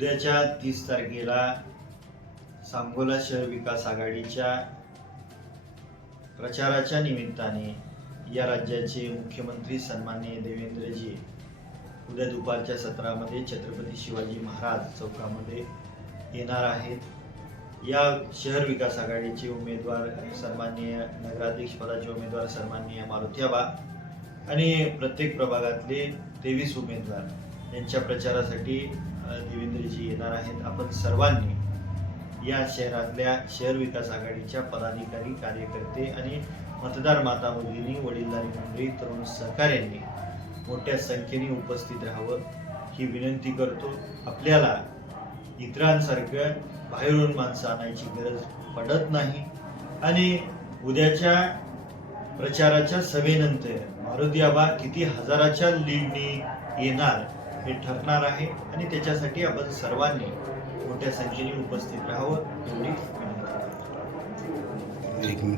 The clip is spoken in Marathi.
उद्याच्या 30 तारखेला सांगोला शहर विकास आघाडीच्या प्रचाराच्या निमित्ताने या राज्याचे मुख्यमंत्री सन्माननीय देवेंद्रजी उद्या दुपारच्या सत्रामध्ये छत्रपती शिवाजी महाराज चौकामध्ये येणार आहेत। या शहर विकास आघाडीचे उमेदवार सन्माननीय नगराध्यक्ष पदाचे उमेदवार सन्माननीय मारुतीआबा आणि प्रत्येक प्रभागातले 23 उमेदवार यांच्या प्रचारासाठी देवेंद्रजी येणार आहेत। आपण सर्वांनी या शहरातल्या शहर विकास आघाडीच्या पदाधिकारी, कार्यकर्ते आणि मतदार माता भगिनी, वडीलधारी मंडळी, तरुण सहकाऱ्यांनी मोठ्या संख्येने उपस्थित राहावं ही विनंती करतो। आपल्याला इतरांसारखं बाहेरून माणसं आणायची गरज पडत नाही आणि उद्याच्या प्रचाराच्या सभेनंतर मारुतीआबा किती हजाराच्या लीडने येणार हे ठरणार आहे आणि त्याच्यासाठी आपण सर्वांनी मोठ्या संख्येने उपस्थित राहावं एवढी विनंती।